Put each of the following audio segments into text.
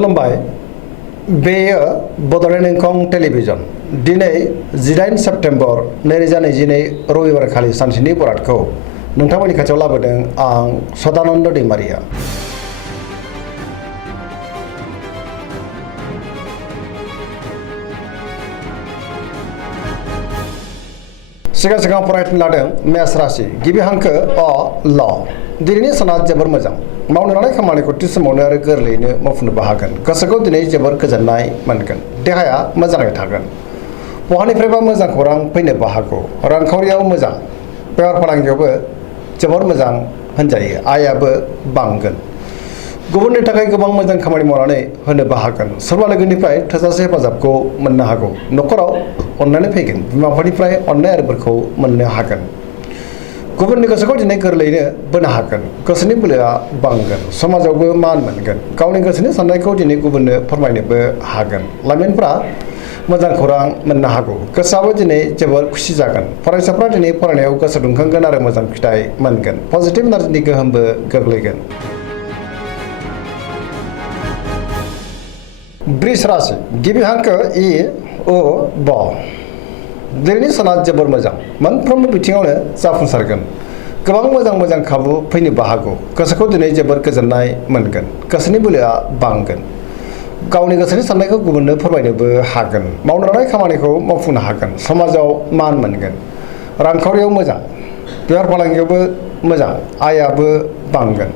खुलुमबाय बेयो बड'लेण्ड इंखं टेलिभिजन दिनै 18 सेप्टेम्बर 2022 रबिबार खालि सानसेनि बरादखौ नोंथांमोननि खाथियाव लाबोदों आं सदानन्द दैमारिया। सिगां फरायनो लादों मेष राशि गिबि हांखो अ ल दिनैनि साना जोबोर मोजां मावनो लानाय खामानिखौ थि समावनो आरो गोरलैयैनो मावफुंनोबो हागोन। गोसोखौ दिनै जोबोर गोजोननाय मोनगोन। देहाया मोजाङै थागोन। बहानिफ्रायबा मोजां खौरां फैनोबो हागौ। रांखावरियाव मोजां बेफार फालांगियावबो जोबोर मोजां होनजायो। आयाबो बांगोन। गुबुननि थाखाय गोबां मोजां खामानि मावनानै होनोबो हागोन। सोरबा लोगोनिफ्राय थोजासे हेफाजाबखौ मोननो हागौ। न'खराव अननानै फैगोन। बिमा बिफानिफ्राय अननाय आरो बोरखौ मोननो हागोन। गुबुननि गोसोखौ दिनै गोरलैयैनो बोनो हागोन। गोसोनि बोलोआ बांगोन। समाजावबो मान मोनगोन। गावनि गोसोनि साननायखौ दिनै गुबुननो फोरमायनोबो हागोन। लाइमोनफ्रा मोजां खौरां मोननो हागौ। गोसोआबो दिनै जोबोर खुसि जागोन। फरायसाफ्रा दिनै फरायनायाव गोसो दुंखांगोन आरो मोजां फिथाइ मोनगोन। पजिटिभ एनार्जिनि गोहोमबो गोग्लैगोन। वृष राशि गिबि हांखो इ उ ब दिनैनि साना जोबोर मोजां मोनफ्रोमबो बिथिङावनो जाफुंसारगोन। गोबां मोजां खाबु फैनोबो हागौ। गोसोखौ दिनै जोबोर गोजोननाय मोनगोन। गोसोनि बोलोआ बांगोन। गावनि गोसोनि साननायखौ गुबुननो फोरमायनोबो हागोन। मावनो लानाय खामानिखौ मावफुंनो हागोन। समाजाव मान मोनगोन। रांखावरियाव मोजां बेफार फालांगियावबो मोजां आयाबो बांगोन।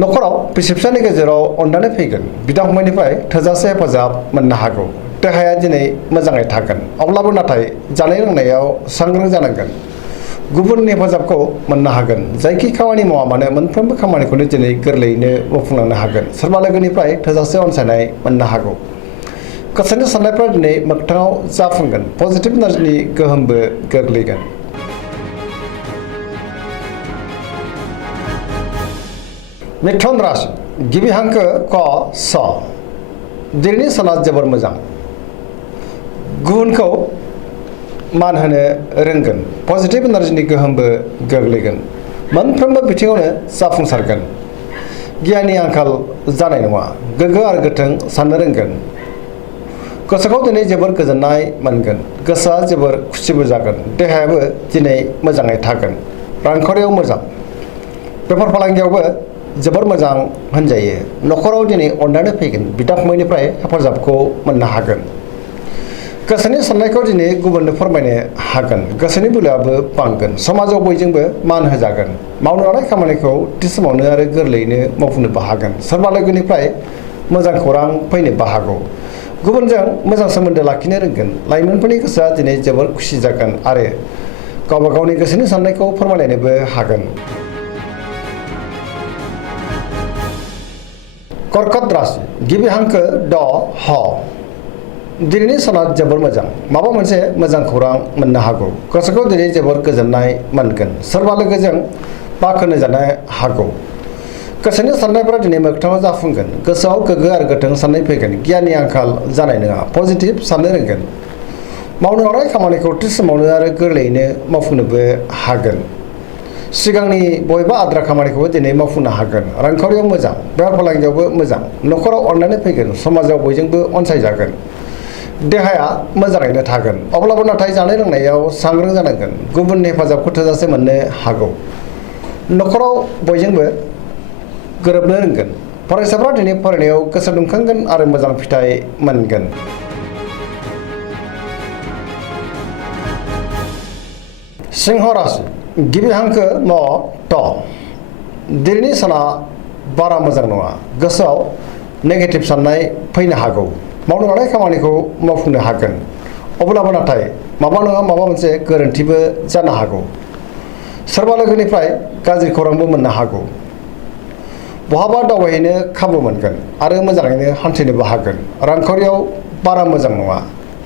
न'खराव बिसि फिसायनि गेजेराव अननानै फैगोन। बिदा फंबायनिफ्राय थोजासे हेफाजाब मोननो हागौ। देहाया दिनै मोजाङै थागोन। अब्लाबो नाथाय जानाय लोंनायाव सांग्रां जानांगोन। गुबुननि हेफाजाबखौ मोननो हागोन। जायखि खामानि मावा मानो मोनफ्रोमबो खामानिखौनो दिनै गोरलैयैनो मावफुंलांनो हागोन। सोरबा लोगोनिफ्राय थोजासे अनसायनाय मोननो हागौ। गोसोनि साननायफ्रा दिनै मोगथाङाव जाफुंगोन। पजिटिभ एनार्जिनि गोहोमबो गोग्लैगोन। मिथुन राशि गिबि हांखो क स दिनैनि साना जोबोर मोजां गुबुनखौ मान होनो रोंगोन। पजिटिभ एनार्जिनि गोहोमबो गोग्लैगोन। मोनफ्रोमबो बिथिङावनो जाफुंसारगोन। गियाननि आंखाल जानाय नङा। गोग्गो आरो गोथों साननो रोंगोन। गोसोखौ दिनै जोबोर गोजोननाय मोनगोन। गोसोआ जोबोर खुसिबो जागोन। देहायाबो दिनै मोजाङै थागोन। रांखावरियाव मोजां बेफार फालांगियावबो जोबोर मोजां होनजायो। न'खराव दिनै अननानै फैगोन। बिदा फंबायनिफ्राय हेफाजाबखौ मोननो हागोन। गोसोनि साननायखौ दिनै गुबुननो फोरमायनो हागोन। गोसोनि बोलोआबो बांगोन। समाजाव बयजोंबो मान होजागोन। मावनो लानाय खामानिखौ थि समावनो आरो गोरलैयैनो मावफुंनोबो हागोन। सोरबा लोगोनिफ्राय मोजां खौरां फैनोबो हागौ। गुबुनजों मोजां सोमोन्दो लाखिनो रोंगोन। लाइमोनफोरनि गोसोआ दिनै जोबोर खुसि जागोन आरो गावबा गावनि गोसोनि साननायखौ फोरमायलायनोबो हागोन। कर्कट राशि गिबि हांखो ड ह दिनैनि साना जोबोर मोजां माबा मोनसे मोजां खौरां मोननो हागौ। गोसोखौ दिनै जोबोर गोजोननाय मोनगोन। सोरबा लोगोजों बाख्नाय जानो हागौ। गोसोनि साननायफोरा दिनै मोगथाङाव जाफुंगोन। गोसोआव गोग्गो आरो गोथों साननाय फैगोन। गियाननि आंखाल जानाय नङा। पजिटिभ साननो रोंगोन। मावनो लानाय खामानिखौ थि समावनो आरो गोरलैयैनो मावफुंनोबो हागोन। सिगांनि बबेबा आद्रा खामानिखौबो दिनै मावफुंनो हागोन। रांखावरियाव मोजां बेफार फालांगियावबो मोजां न'खराव अननानै फैगोन। समाजाव बयजोंबो अनसायजागोन। देहाया मोजाङैनो थागोन। अब्लाबो नाथाय जानाय लोंनायाव सांग्रां जानांगोन। गुबुननि हेफाजाबखौ थोजासे मोननो हागौ। न'खराव बयजोंबो गोरोबनो रोंगोन। फरायसाफ्रा दिनै फरायनायाव गोसो दुंखांगोन आरो मोजां फिथाइ मोनगोन। सिंह राशि गिबि हांखो म ट दिनैनि साना बारा मोजां नङा। गोसोआव नेगेटिभ साननाय फैनो हागौ। मावनो लानाय खामानिखौ मावफुंनो हागोन। अब्लाबो नाथाय माबा नङा माबा मोनसे गोरोन्थिबो जानो हागौ। सोरबा लोगोनिफ्राय गाज्रि खौरांबो मोननो हागौ। बहाबा दावबायहैनो खाबु मोनगोन आरो मोजाङैनो हान्थिनोबो हागोन। रांखावरियाव बारा मोजां नङा।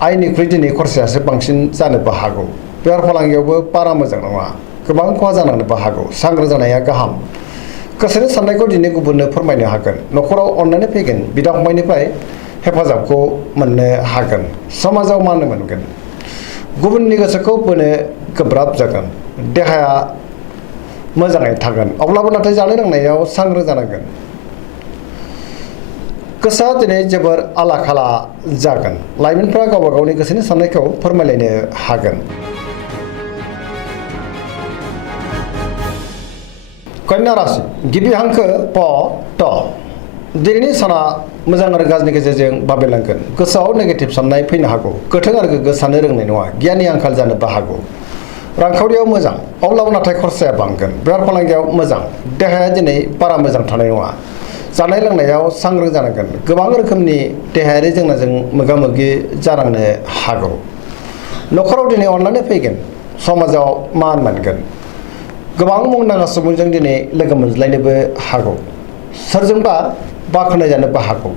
आयनिख्रुइ दिनै खरसायासो बांसिन जानोबो हागौ। बेफार फालांगियावबो बारा मोजां नङा। गोबां खहा जानांनोबो हागौ। सांग्रां जानाया गाहाम। गोसोनि साननायखौ दिनै गुबुननो फोरमायनो हागोन। न'खराव अननानै फैगोन। बिदा फंबायनिफ्राय हेफाजाबखौ मोननो हागोन। समाजाव मान मोनगोन। गुबुननि गोसोखौ बोनो गोब्राब जागोन। देहाया मोजाङै थागोन। अब्लाबो नाथाय जानाय लोंनायाव सांग्रां जानांगोन। गोसोआ दिनै जोबोर आला खाला जागोन। लाइमोनफ्रा गावबा गावनि गोसोनि साननायखौ फोरमायलायनो हागोन। कन्या राशि गिबि हांखो प ट दिनैनि साना मोजां आरो गाज्रिनि गेजेरजों बाबेलांगोन। गोसोआव नेगेटिभ साननाय फैनो हागौ। गोथों आरो गोग्गो साननो रोंनाय नङा। गियाननि आंखाल जानोबो हागौ। रांखावरियाव मोजां अब्लाबो नाथाय खरसाया बांगोन। बेफार फालांगियाव मोजां। देहाया दिनै बारा मोजां थानाय नङा। जानाय लोंनायाव सांग्रां जानांगोन। गोबां रोखोमनि देहायारि जेंनाजों मोगा मोगि जानांनो हागौ। न'खराव दिनै अननानै फैगोन। समाजाव मान मोनगोन। गोबां मुंदांखा सुबुंजों दिनै लोगो मोनज्लायनोबो हागौ। सोरजोंबा बाख्नायजानोबो हागौ।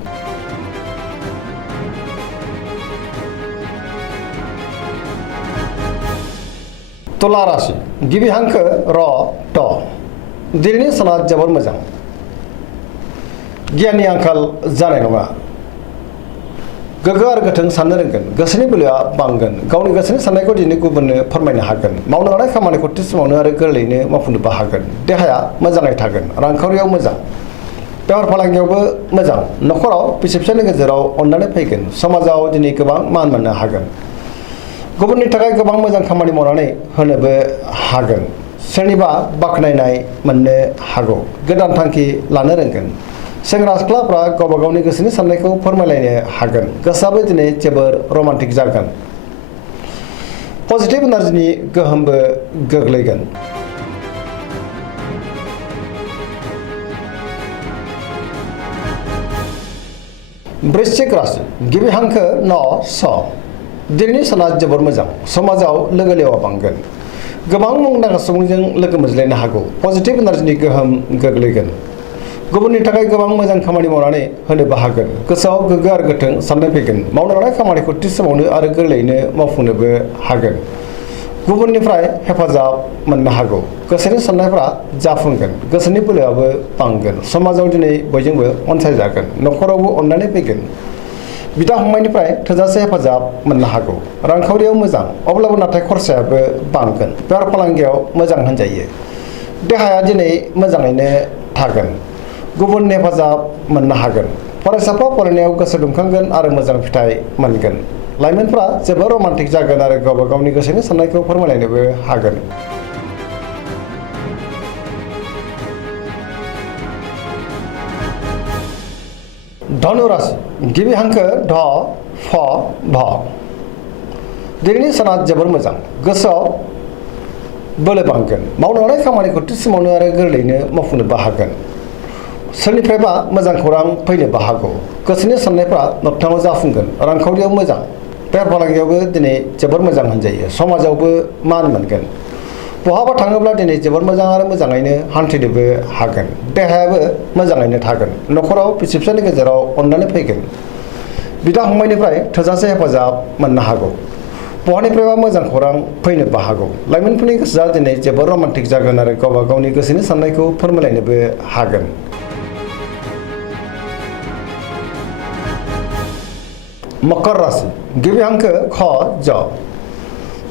तुला राशि गिबि हांखो र ट दिनैनि साना जोबोर मोजां। गियाननि आंखाल जानाय नङा। गोग्गो आरो गोथों साननो रोंगोन। गोसोनि बोलोआ बांगोन। गावनि गोसोनि साननायखौ दिनै गुबुननो फोरमायनो हागोन। मावनो लानाय खामानिखौ थि समावनो आरो गोरलैयैनो मावफुंनोबो हागोन। देहाया मोजाङै थागोन। रांखावरियाव मोजां। बेफार फालांगियावबो मोजां। न'खराव बिसि फिसायनि गेजेराव अननानै फैगोन। समाजाव दिनै गोबां मान मोननो हागोन। गुबुननि थाखाय गोबां मोजां खामानि मावनानै होनोबो हागोन। सोरनिबा बाख्नायनाय मोननो हागौ। गोदान थांखि लानो रोंगोन। सेंग्रा सिख्लाफ्रा गावबा गावनि गोसोनि साननायखौ फोरमायलायनो हागोन। गोसोआबो दिनै जोबोर रमान्टिक जागोन। पजिटिभ एनार्जिनि गोहोमबो गोग्लैगोन। वृश्चिक राशि गिबि हांखो न स दिनैनि साना जोबोर मोजां। समाजाव लोगो लेवा बांगोन। गोबां मुंदांखा सुबुंजों लोगो मोनज्लायनो हागौ। पजिटिभ एनार्जिनि गोहोम गोग्लैगोन। गुबुननि थाखाय गोबां मोजां खामानि मावनानै होनोबो हागोन। गोसोआव गोग्गो आरो गोथों साननाय फैगोन। मावनो लानाय खामानिखौ थि समावनो आरो गोरलैयैनो मावफुंनोबो हागोन। गुबुननिफ्राय हेफाजाब मोननो हागौ। गोसोनि साननायफ्रा जाफुंगोन। गोसोनि बोलोआबो बांगोन। समाजाव दिनै बयजोंबो अनसायजागोन। न'खरावबो अननानै फैगोन। बिदा फंबायनिफ्राय थोजासे हेफाजाब मोननो हागौ। रांखावरियाव मोजां अब्लाबो नाथाय खरसायाबो बांगोन। बेफार फालांगियाव मोजां होनजायो। देहाया दिनै मोजाङैनो थागोन। गुबुननि हेफाजाब मोननो हागोन। फरायसाफ्रा फरायनायाव गोसो दुंखांगोन आरो मोजां फिथाइ मोनगोन। लाइमोनफ्रा जोबोर रमान्टिक जागोन आरो गावबा गावनि गोसोनि साननायखौ फोरमायलायनोबो हागोन। धनु राशि गिबि हांखो ध फ भ दिनैनि साना जोबोर मोजां। गोसोआव बोलो बांगोन। मावनो लानाय खामानिखौ थि समावनो आरो गोरलैयैनो मावफुंनोबो हागोन। सोरनिफ्रायबा मोजां खौरां फैनोबो हागौ। गोसोनि साननायफ्रा मोगथाङाव जाफुंगोन। रांखावरियाव मोजां। बेफार फालांगियावबो दिनै जोबोर मोजां होनजायो। समाजावबो मान मोनगोन। बहाबा थाङोब्ला दिनै जोबोर मोजां आरो मोजाङैनो हान्थिनोबो हागोन। देहायाबो मोजाङैनो थागोन। न'खराव बिसि फिसायनि गेजेराव अननानै फैगोन। बिदा फंबायनिफ्राय थोजासे हेफाजाब मोननो हागौ। बहानिफ्रायबा मोजां खौरां फैनोबो हागौ। लाइमोनफोरनि गोसोआ दिनै जोबोर रमान्टिक जागोन आरो गावबा गावनि गोसोनि साननायखौ फोरमायलायनोबो हागोन। मकर राशि गिबि हांखो ख ज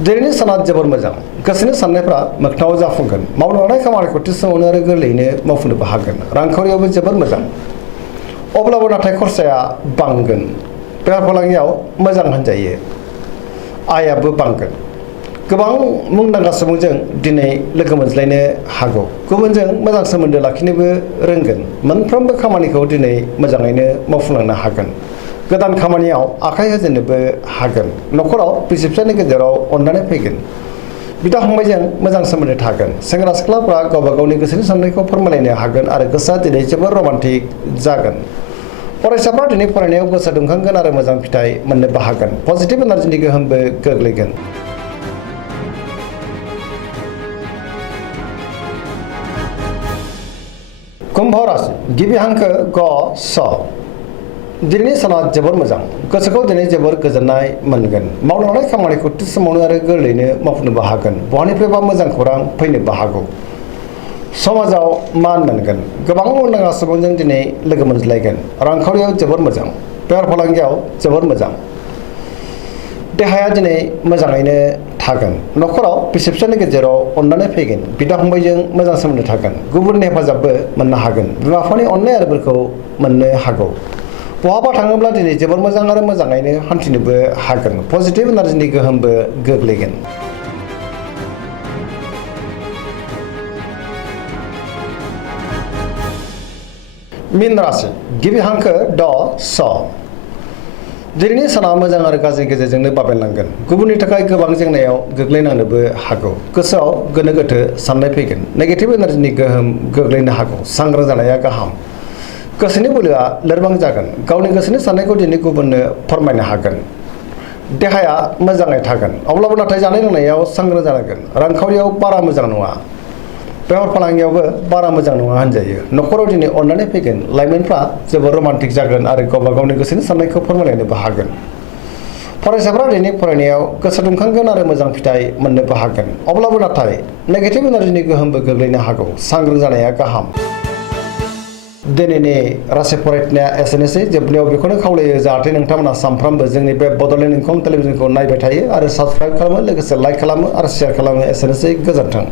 दिनैनि साना जोबोर मोजां। गोसोनि साननायफ्रा मोगथाङाव जाफुंगोन। मावनो लानाय खामानिखौ थि समावनो आरो गोरलैयैनो मावफुंनोबो हागोन। रांखावरियावबो जोबोर मोजां अब्लाबो नाथाय खरसाया बांगोन। बेफार फालांगियाव मोजां होनजायो। आयाबो बांगोन। गोबां मुंदांखा सुबुंजों दिनै लोगो मोनज्लायनो हागौ। गुबुनजों मोजां सोमोन्दो लाखिनोबो रोंगोन। मोनफ्रोमबो खामानिखौ दिनै मोजाङैनो मावफुंलांनो हागोन। गोदान खामानियाव आखाइ होजेननोबो हागोन। न'खराव बिसि फिसायनि गेजेराव अननानै फैगोन। बिदा फंबायजों मोजां सोमोन्दो थागोन। सेंग्रा सिख्लाफ्रा गावबा गावनि गोसोनि साननायखौ फोरमायलायनो हागोन आरो गोसोआ दिनै जोबोर रमान्टिक जागोन। फरायसाफ्रा दिनै फरायनायाव गोसो दुंखांगोन आरो मोजां फिथाइ मोननोबो हागोन। पजिटिभ एनार्जिनि गोहोमबो गोग्लैगोन। कुम्भ राशि गिबि हांखो ग स दिनैनि साना जोबोर मोजां। गोसोखौ दिनै जोबोर गोजोननाय मोनगोन। मावनो लानाय खामानिखौ थि समावनो आरो गोरलैयैनो मावफुंनोबो हागोन। बहानिफ्रायबा मोजां खौरां फैनोबो हागौ। समाजाव मान मोनगोन। गोबां मुंदांखा सुबुंजों दिनै लोगो मोनज्लायगोन। रांखावरियाव जोबोर मोजां। बेफार फालांगियाव जोबोर मोजां। देहाया दिनै मोजाङैनो थागोन। न'खराव बिसि फिसायनि गेजेराव अननानै फैगोन। बिदा फंबायजों मोजां सोमोन्दो थागोन। गुबुननि हेफाजाबबो मोननो हागोन। बिमा बिफानि अननाय आरो बोरखौ मोननो हागौ। बहाबा थाङोब्ला दिनै जोबोर मोजां आरो मोजाङैनो हान्थिनोबो हागोन पजिटिभ एनार्जिनि गोहोमबो गोग्लैगोन। मीन राशि गिबि हांखो ड स दिनैनि साना मोजां आरो गाज्रि गेजेरजोंनो बाबेनलांगोन गुबुननि थाखाय गोबां जेंनायाव गोग्लैनांनोबो हागौ गोसोआव गोनो गोथो साननाय फैगोन नेगेटिभ एनार्जिनि गोहोम गोग्लैनो हागौ सांग्रां जानाया गाहाम गोसोनि बोलोआ लोरबां जागोन गावनि गोसोनि साननायखौ दिनै गुबुननो फोरमायनो हागोन देहाया मोजाङै थागोन अब्लाबो नाथाय जानाय लोंनायाव सांग्रां जानांगोन रांखावरियाव बारा मोजां नङा बेफार फालांगियावबो बारा मोजां नङा होनजायो न'खराव दिनै अननानै फैगोन लाइमोनफ्रा जोबोर रमान्टिक जागोन आरो गावबा गावनि गोसोनि साननायखौ फोरमायलायनोबो हागोन फरायसाफ्रा दिनै फरायनायाव गोसो दुंखांगोन आरो मोजां फिथाइ मोननोबो हागोन अब्लाबो नाथाय नेगेटिभ एनार्जिनि गोहोमबो गोग्लैनो हागौ सांग्रां जानाया गाहाम दिनैनि राशि फरायनाया एसेनोसै जोबनायाव बेखौनो खावलायो जाहाथे नोंथांमोना सानफ्रामबो जोंनि बे बड'लेण्ड इंखं टेलिभिजनखौ नायबाय थायो आरो साबस्क्राइब खालामो लोगोसे लाइक खालामो आरो शेयार खालामो एसेनोसै गोजोन्थों।